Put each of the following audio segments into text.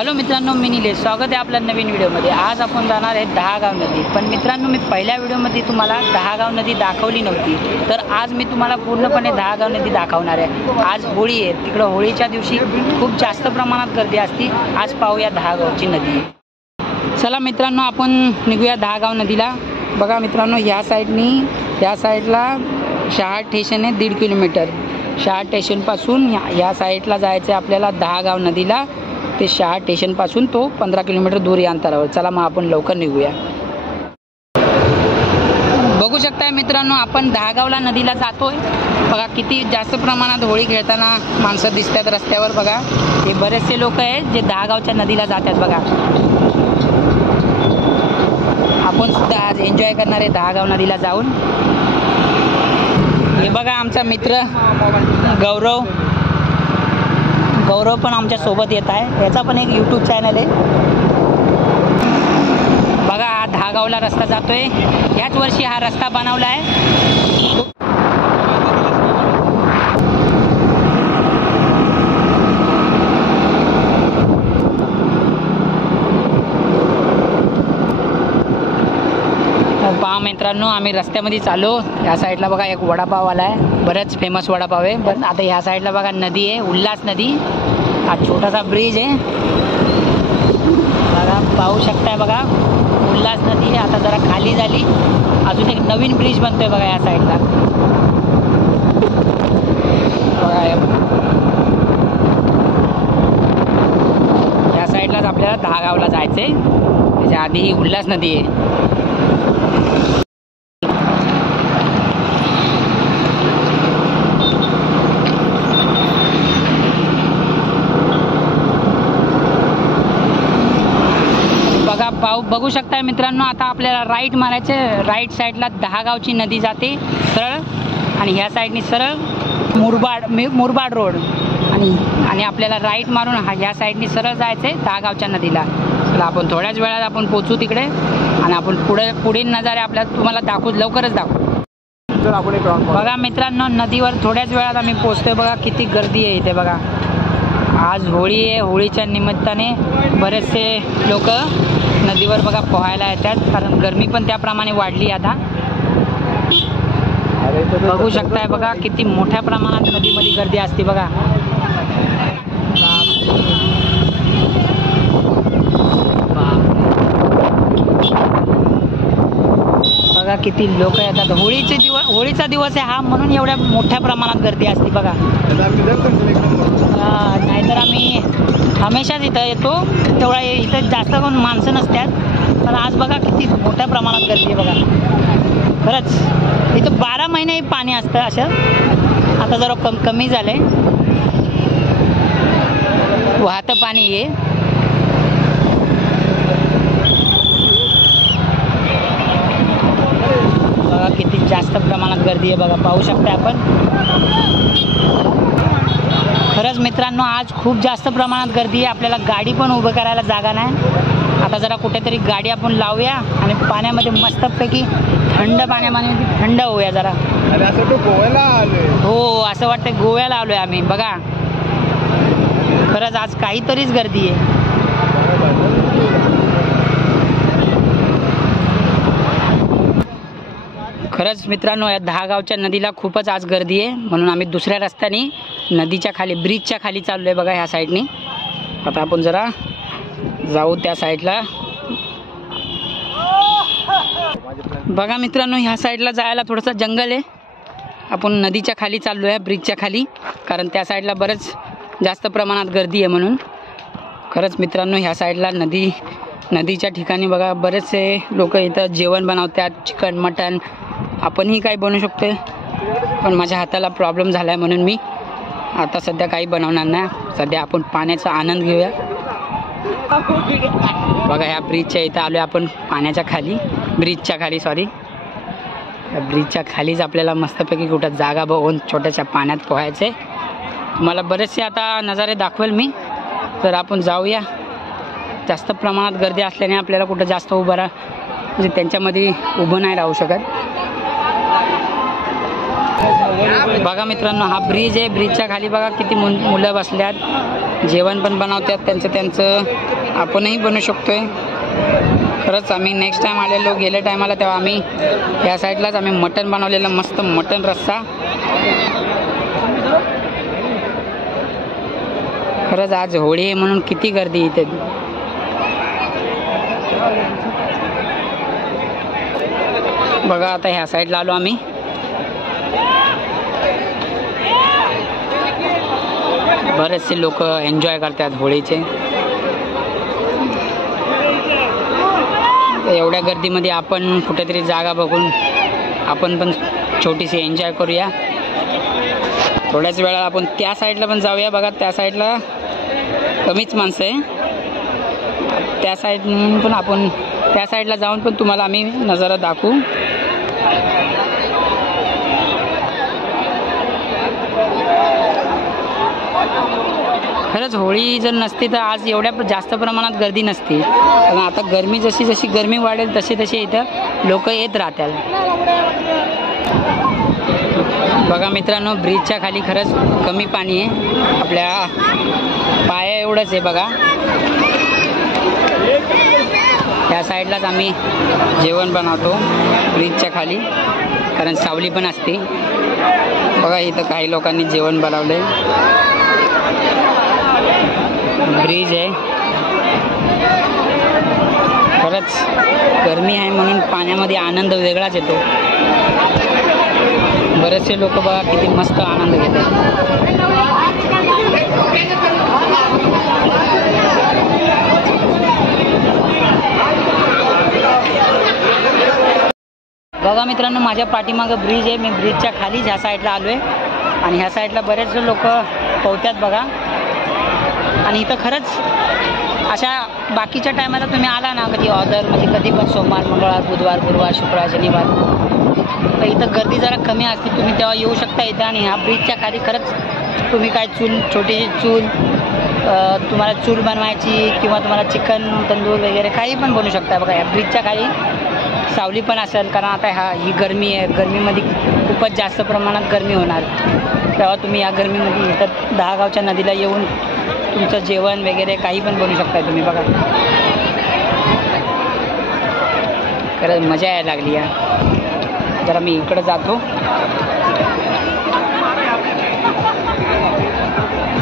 Hello मित्रांनो, मी निलेश. स्वागत आहे आपल्या नवीन व्हिडिओमध्ये. आज आपण जाणार आहे दहागाव नदी. पण मित्रांनो, मी पहिल्या व्हिडिओमध्ये तुम्हाला दहागाव नदी दाखवली नव्हती, तर आज मी तुम्हाला पूर्णपणे दहागाव नदी दाखवणार आहे. आज होळी आहे, तिकडं होळीच्या दिवशी खूप जास्त प्रमाणात गर्दी असते. आज पाहूया दहागावची नदी. चला मित्रांनो, आपण निघूया दहागाव नदीला. बघा मित्रांनो, ह्या साईडला शहा स्टेशन आहे 1.5 किलोमीटर. शहा स्टेशनपासून ह्या साईडला जायचं आहे आपल्याला दहागाव नदीला. ते शहा स्टेशनपासून तो 15 किलोमीटर दूर या अंतरावर. चला मग आपण लवकर निघूया. बघू शकताय मित्रांनो, आपण दहागावला नदीला जातोय. बघा किती जास्त प्रमाणात होळी खेळताना माणसं दिसतात रस्त्यावर. बघा हे बरेचसे लोक आहेत जे दहागावच्या नदीला जातात. बघा आपण सुद्धा आज एन्जॉय करणार आहे दहागाव नदीला जाऊन. हे बघा आमचा मित्र गौरव पण आमच्या सोबत येत आहे. याचा पण एक यूट्यूब चॅनल आहे. बघा हा दहागावला रस्ता जातोय. याच वर्षी हा रस्ता बनवला आहे. पहा मित्रांनो, आम्ही रस्त्यामध्ये चाललो. या साईडला बघा एक वडापाववाला आहे, बरंच फेमस वडापाव आहे. पण आता ह्या साईडला बघा नदी आहे, उल्हास नदी. हा छोटासा ब्रिज आहे बघा, पाहू शकताय. बघा उल्हास नदी आता जरा खाली झाली, अजून एक नवीन ब्रिज बनतोय बघा या साईडला. बघा या साईडलाच आपल्याला दहागावला जायचंय. त्याच्या आधी ही उल्हास नदी आहे. बघू शकताय मित्रांनो, आता आपल्याला राईट मारायचे. राईट साईडला दहागावची नदी जाते सरळ, आणि ह्या साईडनी सरळ मुरबाड रोड, आणि आपल्याला राईट मारून ह्या साईडनी सरळ जायचंय दहागावच्या नदीला. तर आपण थोड्याच वेळात आपण पोचू तिकडे, आणि आपण पुढील नजारे आपल्याला तुम्हाला लवकरच दाखवू. बघा मित्रांनो, नदीवर थोड्याच वेळात आम्ही पोचतोय. बघा किती गर्दी आहे इथे. बघा आज होळी आहे. होळीच्या निमित्ताने बरेचसे लोक नदीवर बघा पोहायला येतात, कारण गरमी पण त्याप्रमाणे वाढली आता. बघू शकताय बघा किती मोठ्या प्रमाणात नदीमध्ये गर्दी असते. बघा बघा किती लोक येतात. होळीचा दिवस आहे हा, म्हणून एवढ्या मोठ्या प्रमाणात गर्दी असते. बघा नाहीतर आम्ही हमेशाच इथं येतो, तेवढा इथं जास्त कोण माणसं नसतात. पण आज बघा किती मोठ्या प्रमाणात गर्दी आहे. बघा खरंच इथं 12 महिने पाणी असतं. असं आता जरा कमी झालंय, वाहतं पाणी आहे. बघा किती जास्त प्रमाणात गर्दी आहे. बघा पाहू शकता आपण. खरंच मित्रांनो, आज खूप जास्त प्रमाणात गर्दी आहे. आपल्याला गाडी पण उभं करायला जागा नाही. आता जरा कुठेतरी गाडी आपण लावूया आणि पाण्यामध्ये मस्तपैकी थंड पाण्यामध्ये थंड होऊया जरा. हो, असं वाटतं गोव्याला आलोय आम्ही. बघा खरंच आज काहीतरीच गर्दी आहे. खरंच मित्रांनो, या दहागावच्या नदीला खूपच आज गर्दी आहे, म्हणून आम्ही दुसऱ्या रस्त्याने नदीच्या खाली ब्रिजच्या खाली चाललो आहे. बघा ह्या साईडनी. आता आपण जरा जाऊ त्या साईडला. बघा मित्रांनो, ह्या साईडला जायला थोडंसं जंगल आहे. आपण नदीच्या खाली चाललो आहे, ब्रिजच्या खाली, कारण त्या साईडला बरंच जास्त प्रमाणात गर्दी आहे म्हणून. खरंच मित्रांनो, ह्या साईडला नदीच्या ठिकाणी बघा बरेचसे लोक इथं जेवण बनवतात, चिकन मटन. आपणही काही बनवू शकतो, पण माझ्या हाताला प्रॉब्लेम झाला आहे म्हणून मी आता सध्या काही बनवणार नाही. सध्या आपण पाण्याचा आनंद घेऊया. बघा ह्या ब्रिजच्या इथं आलो आहे आपण, पाण्याच्या खाली, ब्रिजच्या खालीच आपल्याला मस्तपैकी कुठं जागा बघून छोट्याशा पाण्यात पोहायचं. तुम्हाला बरेचसे आता नजारे दाखवेल मी. तर आपण जाऊया. जास्त प्रमाणात गर्दी असल्याने आपल्याला कुठं जास्त म्हणजे त्यांच्यामध्ये उभं नाही राहू शकत. बघा मित्रांनो, हा ब्रिज आहे. ब्रिजच्या खाली बघा किती मुलं बसल्यात, जेवण पण बनवतात त्यांचं आपणही बनवू शकतोय. खरंच आम्ही नेक्स्ट टाइम आलेलो, गेल्या टायमाला तेव्हा आम्ही या साईडलाच आम्ही मटण बनवलेलं, मस्त मटण रस्सा. खरंच आज होळी आहे म्हणून किती गर्दी इथे. बघा आता ह्या साईडला आलो आम्ही. बरेचसे लोक एन्जॉय करतात होळीचे. एवढ्या गर्दीमध्ये आपण कुठेतरी जागा बघून आपण पण छोटीशी एन्जॉय करूया. थोड्याच वेळा आपण त्या साईडला पण जाऊया. बघा त्या साईडला कमीच माणसं आहे. त्या साईड पण आपण त्या साईडला जाऊन पण तुम्हाला आम्ही नजारा दाखवू. खरंच होळी जर नसती तर आज एवढ्या जास्त प्रमाणात गर्दी नसती. कारण आता गरमी जशी जशी गरमी वाढेल तशी तशी इथं लोक येत राहतात. बघा मित्रांनो, ब्रिजच्या खाली खरंच कमी पाणी आहे, आपल्या पाया एवढंच आहे. बघा या साईडलाच आम्ही जेवण बनवतो ब्रिजच्या खाली, कारण सावली पण असते. बघा इथं काही लोकांनी जेवण बनवलंय. ब्रिज आहे. खरंच गरमी आहे म्हणून पाण्यामध्ये आनंद वेगळाच येतो. बरेचसे लोक बघा किती मस्त आनंद घेतात. बघा मित्रांनो, माझ्या पाठीमागं ब्रिज आहे. मी ब्रिजच्या खालीच ह्या साईडला आलो आहे आणि ह्या साईडला बरेचसे लोक पोहतात बघा. आणि इथं खरंच अशा बाकीच्या टायमाला तुम्ही आला ना, कधी ऑदर म्हणजे कधी पण सोमवार, मंगळवार, बुधवार, गुरुवार, शुक्रवार, शनिवार, तर इथं गर्दी जरा कमी असते. तुम्ही तेव्हा येऊ शकता इथं. आणि ह्या ब्रिजच्या खाली खरंच तुम्ही काय छोटीशी चूल, तुम्हाला चूल बनवायची किंवा तुम्हाला चिकन तंदूर वगैरे काही पण बनवू शकता. बघा या ब्रिजच्या खाली सावली पण असेल, कारण आता ही गरमी आहे. गरमीमध्ये खूपच जास्त प्रमाणात गरमी होणार, तेव्हा तुम्ही या गरमीमध्ये इथं 10 गावच्या नदीला येऊन तुमचं जेवण वगैरे काही पण बनवू शकता तुम्ही. बघा खरंच मजा यायला लागली या. जरा मी इकडं जातो.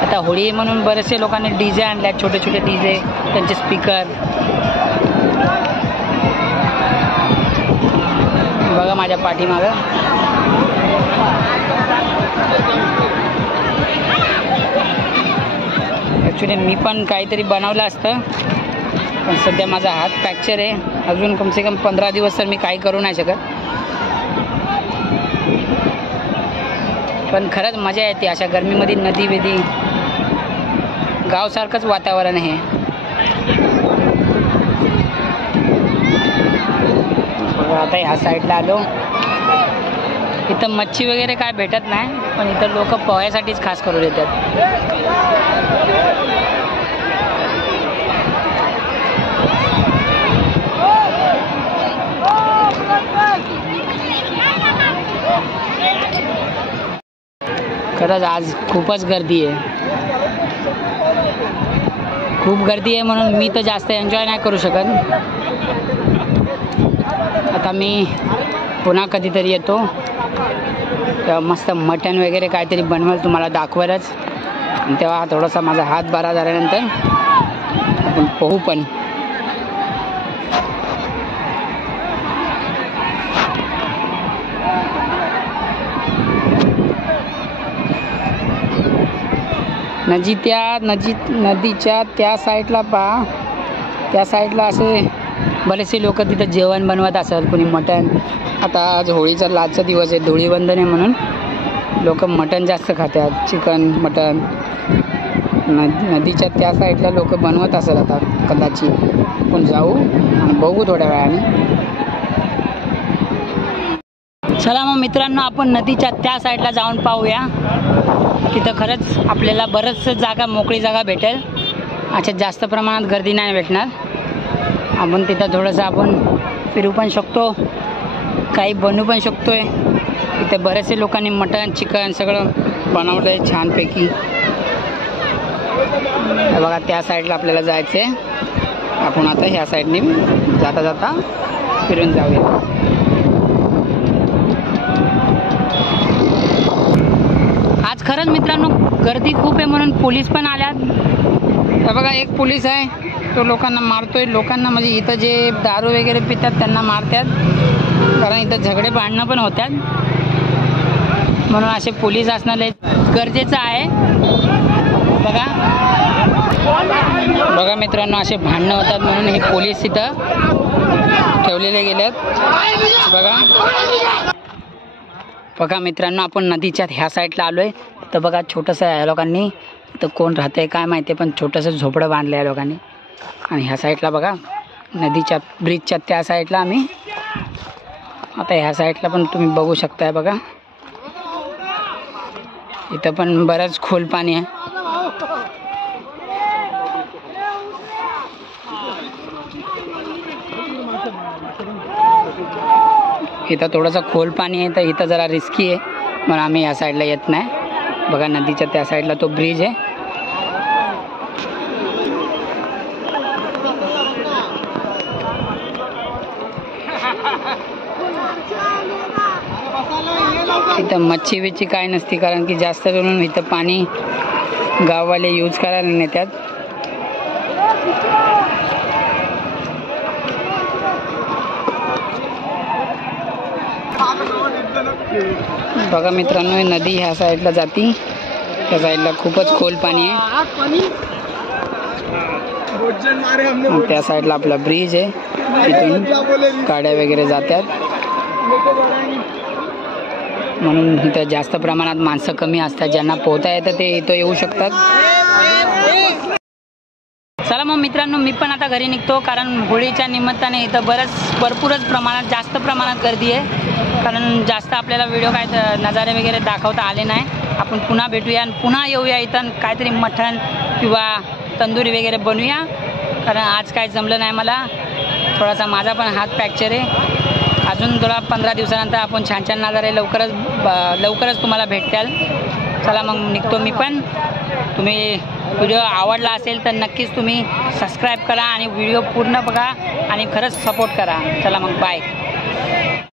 आता होळी आहे म्हणून बरेचसे लोकांनी डीजे आणले, छोटे छोटे डीजे, त्यांचे स्पीकर. बघा माझ्या पाठीमागं ॲक्च्युली मी पण काहीतरी बनवलं असतं, पण सध्या माझा हात फ्रॅक्चर आहे. अजून कमसे कम 15 दिवस तर मी काही करू नाही शकत. पण खरंच मजा येते अशा गरमीमध्ये. नदी वेदी गावसारखंच वातावरण आहे. आता ह्या साईडला आलो. इथं मच्छी वगैरे काय भेटत नाही, पण इथं लोक पोह्यासाठीच खास करून येतात. खरंच आज खूपच गर्दी आहे. खूप गर्दी आहे म्हणून मी तर जास्त एन्जॉय नाही करू शकत. आता मी पुन्हा कधीतरी येतो तेव्हा मस्त मटण वगैरे काहीतरी बनवेल, तुम्हाला दाखवेलच. आणि तेव्हा थोडासा माझा हात बरा झाल्यानंतर आपण पोहू पण. नदीच्या त्या साईडला पहा, त्या साईडला असे बरेचसे लोक तिथं जेवण बनवत असेल, कोणी मटण. आता आज होळीचा लास्टचा दिवस आहे, धुळीवंदन आहे म्हणून लोक मटण जास्त खातात, चिकन मटण. नदीच्या त्या साईडला लोक बनवत असेल आता कदाचित. आपण जाऊ आणि बघू थोड्या वेळाने. चला मग मित्रांनो, आपण नदीच्या त्या साईडला जाऊन पाहूया. तिथं खरंच आपल्याला बरंचसं जागा, मोकळी जागा भेटेल. अच्छा जास्त प्रमाणात गर्दी नाही भेटणार. आपण तिथं थोडंसं आपण फिरू पण शकतो, काही बनवू पण शकतोय. इथे बरेचसे लोकांनी मटण चिकन सगळं बनवलं आहे छानपैकी. बघा त्या साईडला आपल्याला जायचं आहे. आपण आता ह्या साईडने जाता जाता फिरून जाऊया. आज खरंच मित्रांनो गर्दी खूप आहे म्हणून पोलीस पण आल्यात. बघा एक पोलीस आहे तो लोकांना मारतोय. लोकांना म्हणजे इथं जे दारू वगैरे पितात त्यांना मारतात, कारण इथं झगडे भांडणं पण होतात, म्हणून असे पोलीस असणं गरजेचं आहे. बघा बघा मित्रांनो असे भांडणं होतात म्हणून हे पोलीस इथं ठेवलेले गेलेत. बघा मित्रांनो आपण नदीच्या ह्या साईडला आलोय. तर बघा छोटंसं या लोकांनी इथं कोण राहतंय काय माहिती, पण छोटंसं झोपडं बांधलं या लोकांनी. आणि ह्या साईडला बघा नदीच्या ब्रिजच्या त्या साईडला आम्ही आता ह्या साईडला पण तुम्ही बघू शकताय. बघा इथं पण बरंच खोल पाणी आहे. इथं थोडंसं खोल पाणी आहे तर इथं जरा रिस्की आहे म्हणून आम्ही या साईडला येत नाही. बघा नदीच्या त्या साईडला तो ब्रिज आहे. इथं मच्छी बिच्छी काय नसती, कारण की जास्त करून इथं पाणी गाववाले यूज करायला नेतात. बघा मित्रांनो नदी ह्या साईडला जाती, त्या साईडला खूपच खोल पाणी आहे. त्या साईडला आपला ब्रिज आहे, तिथून गाड्या वगैरे जातात, म्हणून इथं जास्त प्रमाणात माणसं कमी असतात. ज्यांना पोहता येतं ते इथं येऊ शकतात. चला मग मित्रांनो मी पण आता घरी निघतो, कारण होळीच्या निमित्ताने इथं भरपूरच प्रमाणात जास्त प्रमाणात गर्दी आहे. कारण जास्त आपल्याला व्हिडिओ काय नजारे वगैरे दाखवता आले नाही. आपण पुन्हा भेटूया आणि पुन्हा येऊया इथं काहीतरी मटण किंवा तंदुरी वगैरे बनवूया, कारण आज काय जमलं नाही मला. थोडासा माझा पण हात फ्रॅक्चर आहे. अजून थोडा 15 दिवसानंतर आपण छान छान नजारे लवकरच तुम्हाला भेटताल. चला मग निघतो मी पण. तुम्ही व्हिडिओ आवडला असेल तर नक्कीच तुम्ही सबस्क्राईब करा आणि व्हिडिओ पूर्ण बघा आणि खरंच सपोर्ट करा. चला मग बाय.